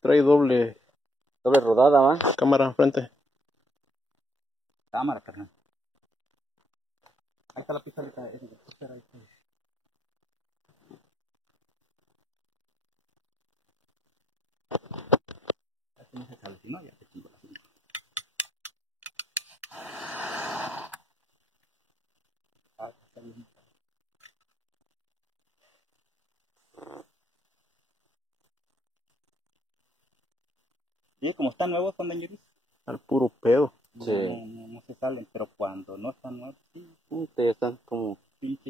Trae doble rodada, ¿va? cámara enfrente. Cámara, carnal. Ahí está la pistolita. Ahí está. Ya tienes el salcino, ya te chingo la cinta. Está bien. Y como están nuevos, son dangerous. Al puro pedo. Sí. No se salen, pero cuando no están nuevos, sí. Ya están como pinche